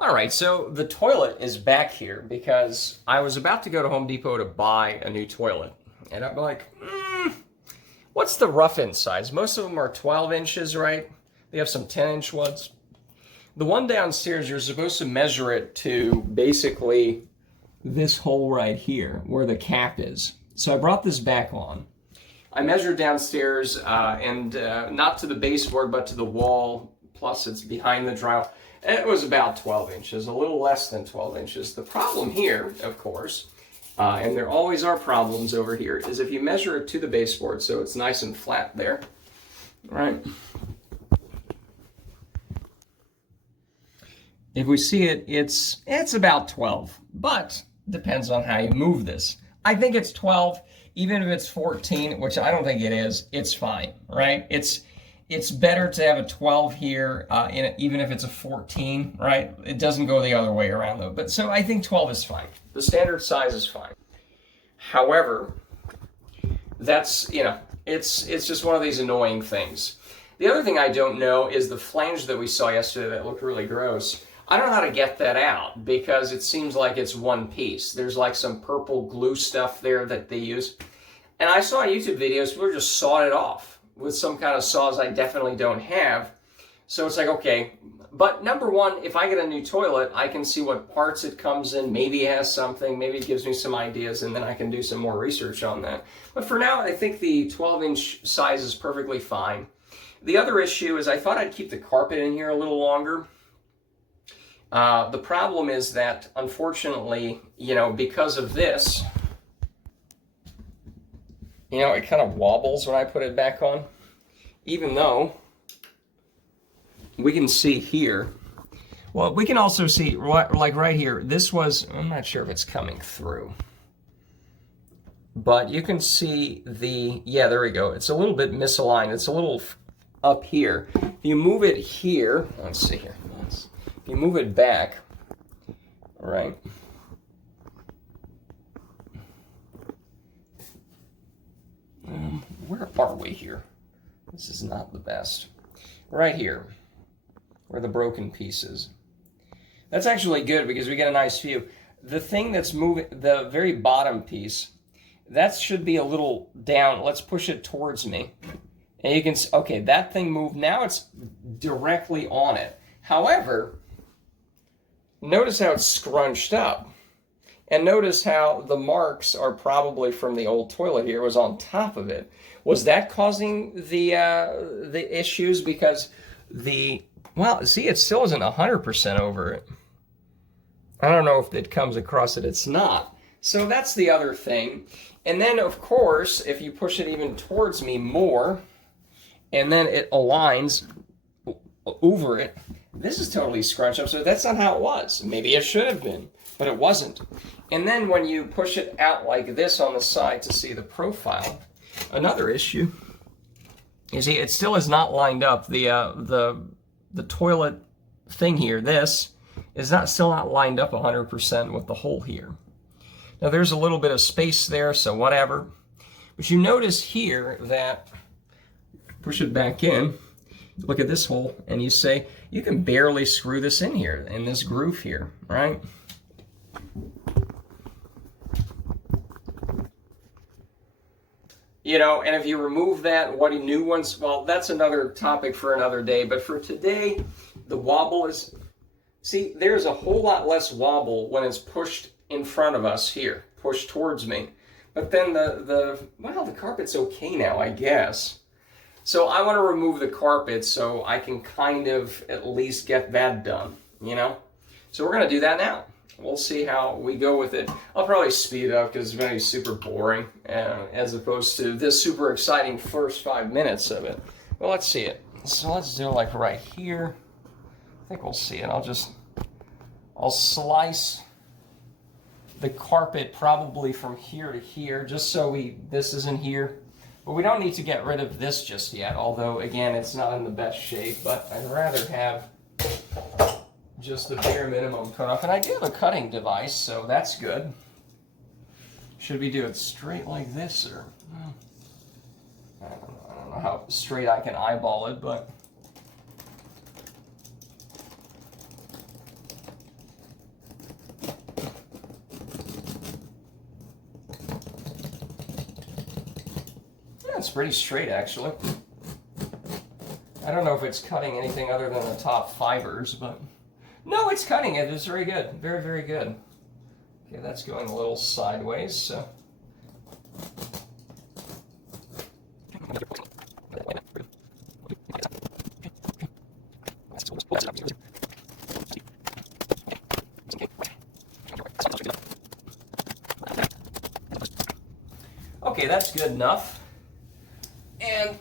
All right, so the toilet is back here because I was about to go to Home Depot to buy a new toilet. And I'm like, what's the rough end size? Most of them are 12 inches, right? They have some 10-inch ones. The one downstairs, you're supposed to measure it to basically this hole right here where the cap is. So I brought this back on. I measured downstairs and not to the baseboard, but to the wall, plus it's behind the drywall. And it was about 12 inches, a little less than 12 inches. The problem here, of course, and there always are problems over here, is if you measure it to the baseboard, so it's nice and flat there, right? If we see it, it's about 12, but depends on how you move this. I think it's 12, even if it's 14, which I don't think it is, it's fine, right? It's better to have a 12 here, even if it's a 14, right? It doesn't go the other way around though. But so I think 12 is fine. The standard size is fine. However, that's, it's just one of these annoying things. The other thing I don't know is the flange that we saw yesterday that looked really gross. I don't know how to get that out because it seems like it's one piece. There's like some purple glue stuff there that they use. And I saw YouTube videos, people just sawed it off with some kind of saws I definitely don't have. So it's like, okay. But number one, if I get a new toilet, I can see what parts it comes in. Maybe it has something. Maybe it gives me some ideas, and then I can do some more research on that. But for now, I think the 12-inch size is perfectly fine. The other issue is I thought I'd keep the carpet in here a little longer. The problem is that, unfortunately, because of this, it kind of wobbles when I put it back on. Even though we can see here, well, we can also see, like right here, this was, I'm not sure if it's coming through. But you can see yeah, there we go. It's a little bit misaligned. It's a little up here. If you move it here, let's see here. If you move it back, right? Where are we here? This is not the best. Right here, where the broken piece is. That's actually good because we get a nice view. The thing that's moving, the very bottom piece, that should be a little down. Let's push it towards me. And you can see, okay, that thing moved. Now it's directly on it. However, notice how it's scrunched up. And notice how the marks are probably from the old toilet here. It was on top of it. Was that causing the issues? Because well, see, it still isn't 100% over it. I don't know if it comes across it. It's not. So that's the other thing. And then, of course, if you push it even towards me more, and then it aligns over it, this is totally scrunched up. So that's not how it was. Maybe it should have been, but it wasn't. And then when you push it out like this on the side to see the profile, another issue, you see, it still is not lined up. The toilet thing here, this, is still not lined up 100% with the hole here. Now there's a little bit of space there, so whatever. But you notice here that, push it back in, look at this hole, and you say, you can barely screw this in here, in this groove here, right? And if you remove that, what new ones, well, that's another topic for another day. But for today, the wobble is, see, there's a whole lot less wobble when it's pushed in front of us here, pushed towards me. But then well, the carpet's okay now, I guess. So I want to remove the carpet so I can kind of at least get that done, So we're going to do that now. We'll see how we go with it. I'll probably speed it up because it's going to be super boring as opposed to this super exciting first 5 minutes of it. Well, let's see it. So let's do it like right here. I think we'll see it. I'll slice the carpet probably from here to here just so this isn't here. But we don't need to get rid of this just yet, although, again, it's not in the best shape. But I'd rather have just the bare minimum cut off. And I do have a cutting device, so that's good. Should we do it straight like this, or? I don't know how straight I can eyeball it, but That's pretty straight, actually. I don't know if it's cutting anything other than the top fibers, but no, it's cutting it. It's very good. Very, very good. Okay, that's going a little sideways, so. Okay, that's good enough. And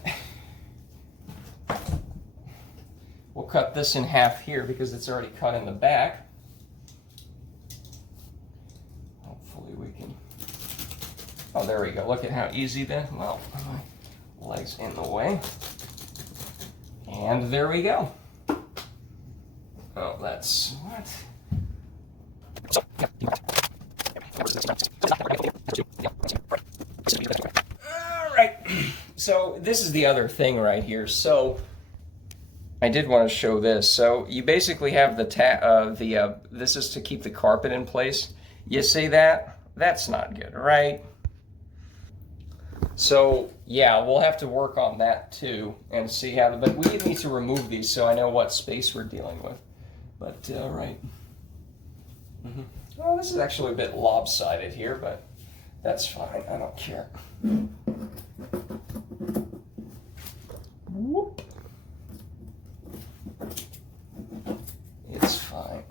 we'll cut this in half here because it's already cut in the back. Hopefully we can... Oh, there we go. Look at how easy that... Well, my leg's in the way. And there we go. Oh, that's... What? All right. So this is the other thing right here. So I did want to show this. So you basically have the this is to keep the carpet in place. You see that? That's not good, right? So yeah, we'll have to work on that too and see how. But we need to remove these so I know what space we're dealing with. But right. Mm-hmm. Well, this is actually a bit lopsided here, but that's fine. I don't care. Whoop. It's fine.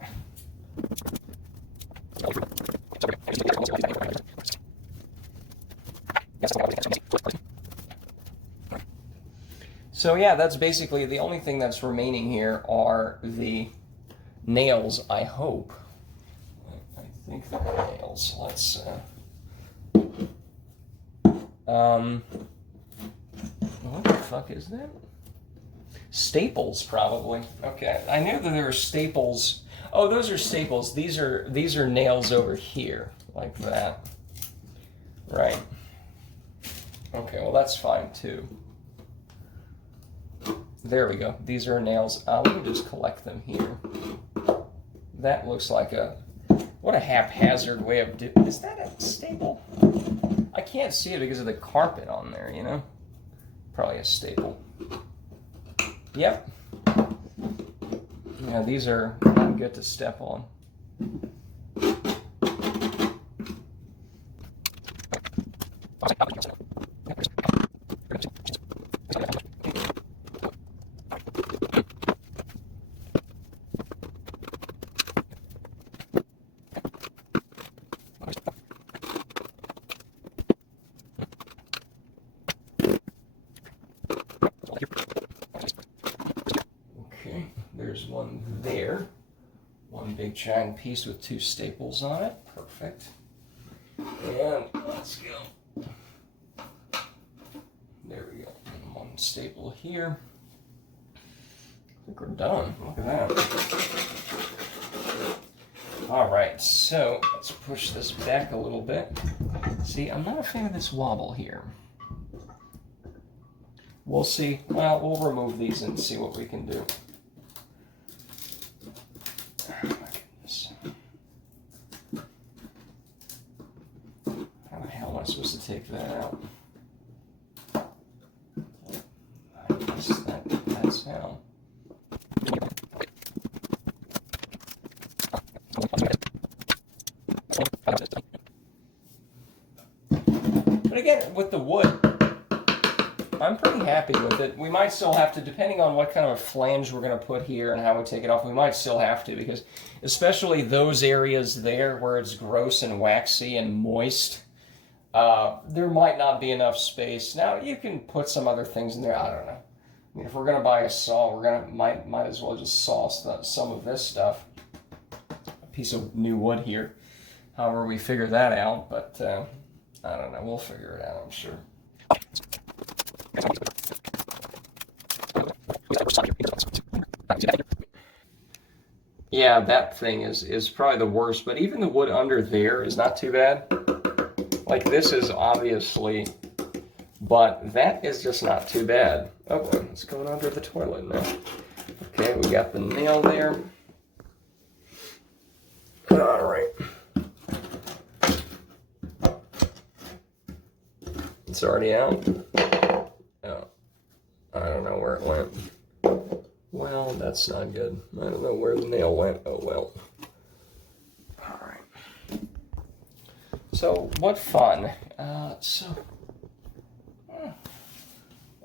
So yeah, that's basically the only thing that's remaining here are the nails, I hope. I think they're nails. Let's what the fuck is that? Staples, probably. Okay, I knew that there were staples. Oh, those are staples. These are nails over here, like that. Right. Okay, well that's fine too. There we go. These are nails. Let me just collect them here. That looks like what a haphazard way of doing. Is that a staple? I can't see it because of the carpet on there, you know? Probably a staple. Yep. Yeah, these are not good to step on. Okay, there's one there. One big giant piece with two staples on it. Perfect. And let's go. There we go. And one staple here. I think we're done. Look at that. All right, so let's push this back a little bit. See, I'm not a fan of this wobble here. We'll see. Well, we'll remove these and see what we can do. Oh my goodness. How the hell am I supposed to take that out? I guess that's how. But again, with the wood, I'm pretty happy with it. We might still have to, depending on what kind of a flange we're going to put here and how we take it off, we might still have to, because especially those areas there where it's gross and waxy and moist, there might not be enough space. Now, you can put some other things in there. I don't know. I mean, if we're going to buy a saw, might as well just saw some of this stuff. A piece of new wood here. However we figure that out, but I don't know. We'll figure it out, I'm sure. Yeah, that thing is probably the worst, but even the wood under there is not too bad. Like, this is obviously, but that is just not too bad. Oh boy, it's going under the toilet now. Okay, we got the nail there. All right. It's already out. that's not good. I don't know where the nail went. Oh well. All right. So what fun. We're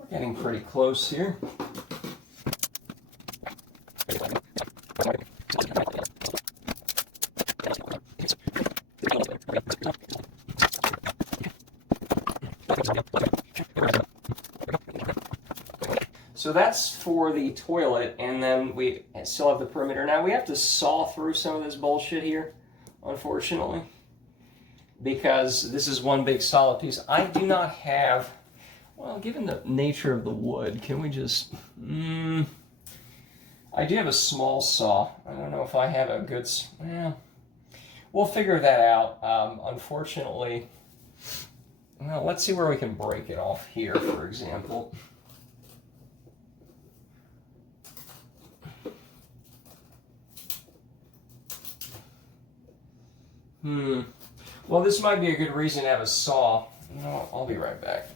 getting pretty close here. So that's for the toilet, and then we still have the perimeter. Now we have to saw through some of this bullshit here, unfortunately, because this is one big solid piece. I do not have, well, given the nature of the wood, can we just, I do have a small saw. I don't know if I have a good, well, we'll figure that out. Unfortunately, well, let's see where we can break it off here, for example. Well, this might be a good reason to have a saw. No, I'll be right back.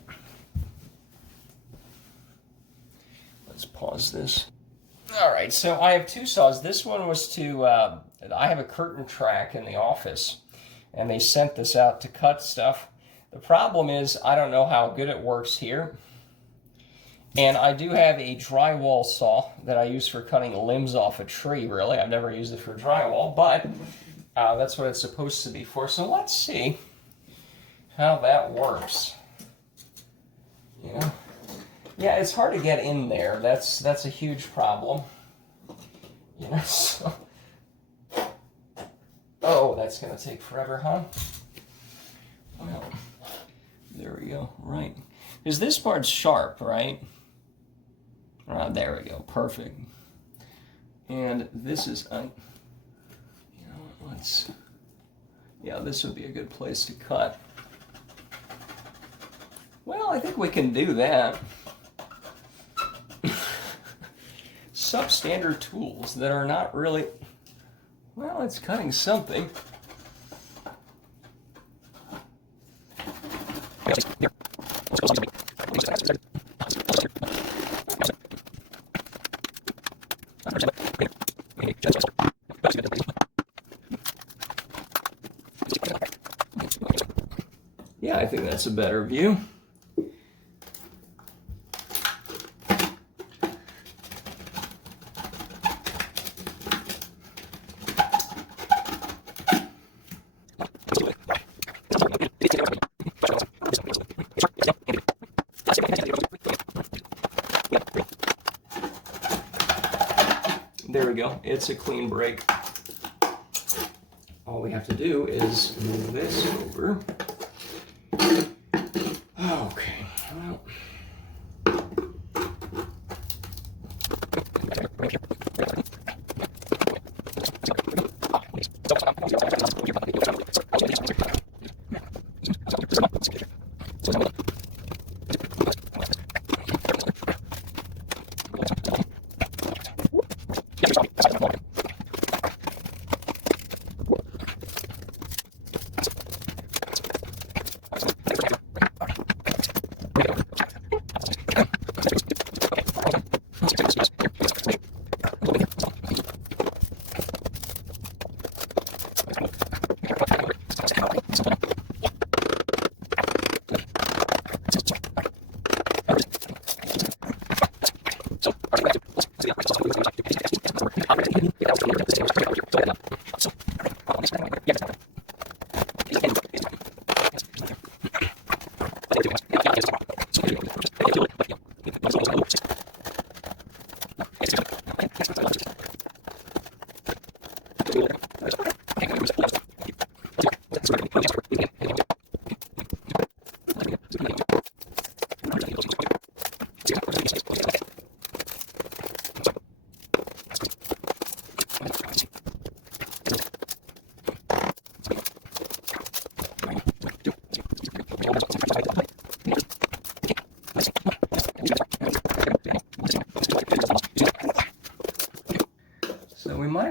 Let's pause this. All right, so I have two saws. This one was to, I have a curtain track in the office, and they sent this out to cut stuff. The problem is I don't know how good it works here. And I do have a drywall saw that I use for cutting limbs off a tree, really. I've never used it for drywall, but that's what it's supposed to be for. So let's see how that works. You know? Yeah, it's hard to get in there. That's a huge problem. You know, so... Oh, that's going to take forever, huh? Well, there we go, right. Because this part's sharp, right? There we go, perfect. And this is, yeah, this would be a good place to cut. Well, I think we can do that. Substandard tools that are not really, well, it's cutting something. Yeah, I think that's a better view. There we go. It's a clean break. All we have to do is move this over. Okay, well.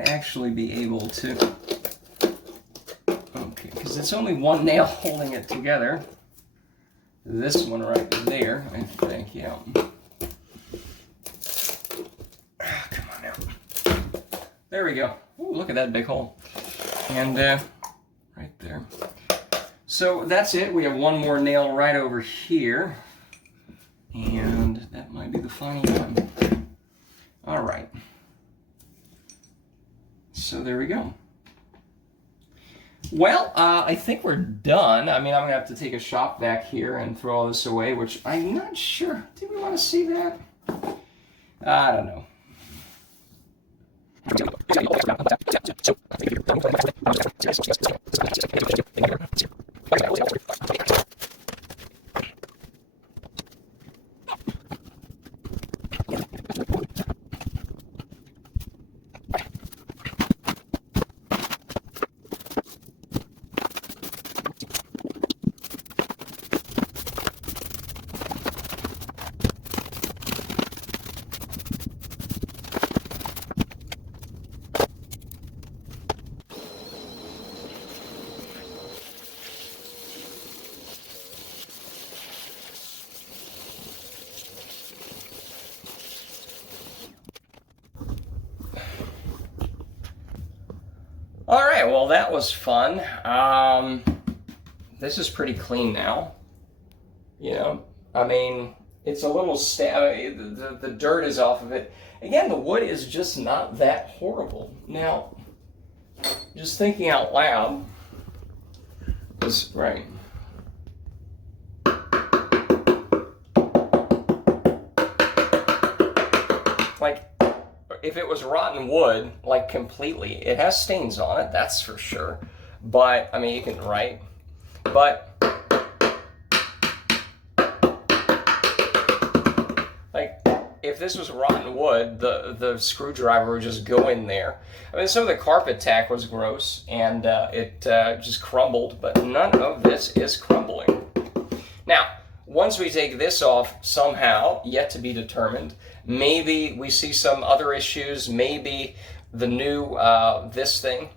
Actually be able to, okay, because it's only one nail holding it together. This one right there, I think, yeah. Come on now. There we go. Ooh, look at that big hole. And right there. So that's it. We have one more nail right over here. And that might be the final one. All right. So there we go. Well, I think we're done. I mean, I'm going to have to take a shop vac here and throw all this away, which I'm not sure. Do we want to see that? I don't know. All right, well, that was fun. This is pretty clean now. You know, I mean, it's a little the dirt is off of it. Again, the wood is just not that horrible. Now, just thinking out loud, is right. Like, if it was rotten wood, like completely, it has stains on it, that's for sure. But, I mean, you can, right? But, like, if this was rotten wood, the screwdriver would just go in there. I mean, some of the carpet tack was gross, and it just crumbled, but none of this is crumbling. Now, once we take this off, somehow, yet to be determined, maybe we see some other issues, maybe the new, this thing,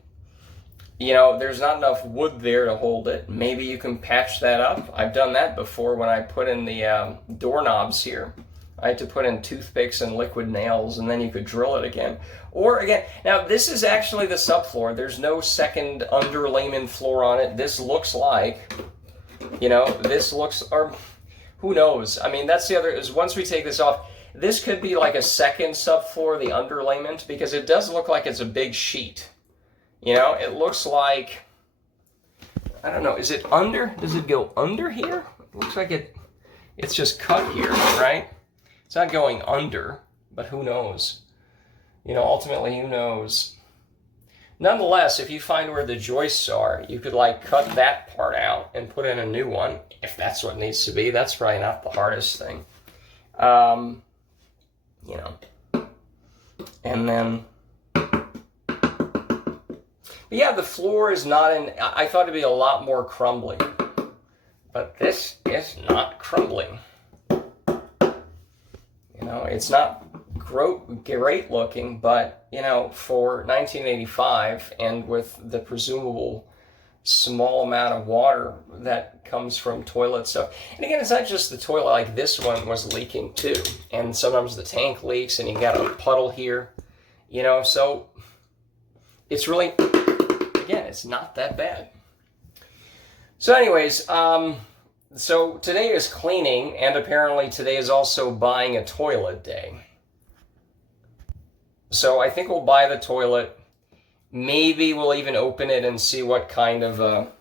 you know, there's not enough wood there to hold it. Maybe you can patch that up. I've done that before when I put in the doorknobs here. I had to put in toothpicks and liquid nails, and then you could drill it again. Or again, now this is actually the subfloor. There's no second underlayment floor on it. This looks like, you know, this looks, or who knows? I mean, that's the other, is once we take this off, this could be like a second subfloor, the underlayment, because it does look like it's a big sheet. You know, it looks like, I don't know, is it under? Does it go under here? It looks like it's just cut here, right? It's not going under, but who knows? You know, ultimately, who knows? Nonetheless, if you find where the joists are, you could like cut that part out and put in a new one, if that's what needs to be. That's probably not the hardest thing. You know, and then, but yeah, the floor is not in, I thought it'd be a lot more crumbling, but this is not crumbling. You know, it's not great looking, but, you know, for 1985 and with the presumable small amount of water that comes from toilet stuff. And again, it's not just the toilet, like this one was leaking too. And sometimes the tank leaks and you got a puddle here, you know, so it's really, again, it's not that bad. So anyways, so today is cleaning, and apparently today is also buying a toilet day. So I think we'll buy the toilet. Maybe we'll even open it and see what kind of a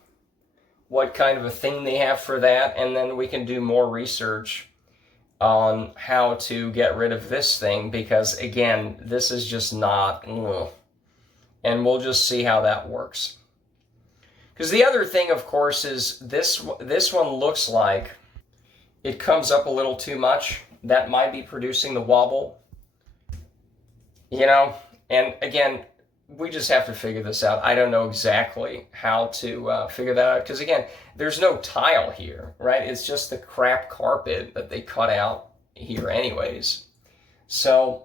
thing they have for that, and then we can do more research on how to get rid of this thing, because again, this is just not, and we'll just see how that works. Because the other thing, of course, is this one looks like it comes up a little too much. That might be producing the wobble, you know, and again, we just have to figure this out. I don't know exactly how to figure that out, because again, there's no tile here, right? It's just the crap carpet that they cut out here anyways. So,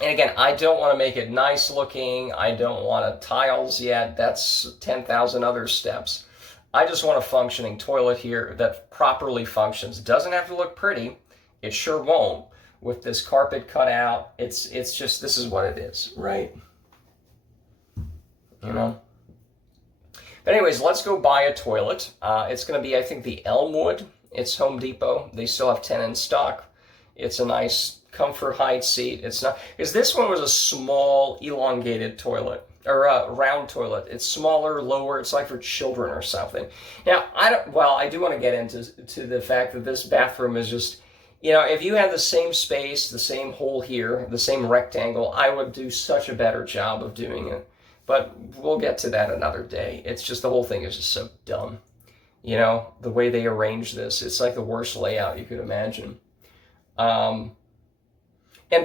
and again, I don't want to make it nice looking. I don't want tiles yet. That's 10,000 other steps. I just want a functioning toilet here that properly functions. Doesn't have to look pretty. It sure won't. With this carpet cut out, it's just, this is what it is, right? you know. But anyways, let's go buy a toilet. It's going to be, I think, the Elmwood. It's Home Depot. They still have 10 in stock. It's a nice comfort height seat. It's not, because this one was a small, elongated toilet, or a round toilet. It's smaller, lower. It's like for children or something. Now, I do want to get into the fact that this bathroom is just, you know, if you had the same space, the same hole here, the same rectangle, I would do such a better job of doing it. But we'll get to that another day. It's just, the whole thing is just so dumb. You know, the way they arrange this, it's like the worst layout you could imagine. And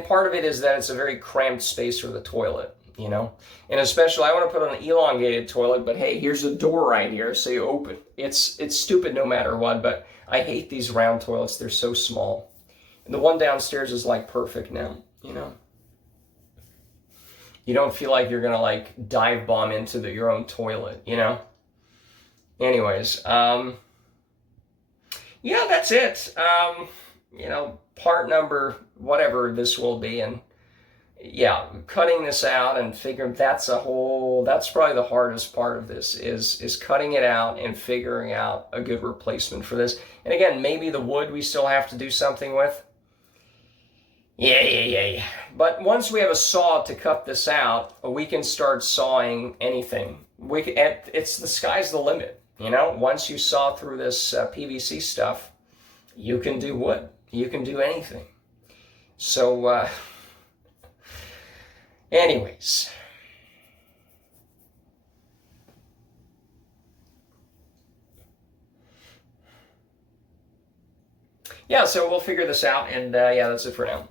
part of it is that it's a very cramped space for the toilet, you know. And especially, I want to put an elongated toilet, but hey, here's a door right here, so you open. It's stupid no matter what, but I hate these round toilets. They're so small. And the one downstairs is like perfect now, you know. You don't feel like you're going to like dive bomb into your own toilet, you know? Anyways, yeah, that's it. You know, part number, whatever this will be. And yeah, cutting this out and figuring, that's probably the hardest part of this is cutting it out and figuring out a good replacement for this. And again, maybe the wood we still have to do something with. Yeah. But once we have a saw to cut this out, we can start sawing anything. The sky's the limit, you know? Once you saw through this PVC stuff, you can do wood. You can do anything. So, anyways. Yeah, so we'll figure this out, and yeah, that's it for now.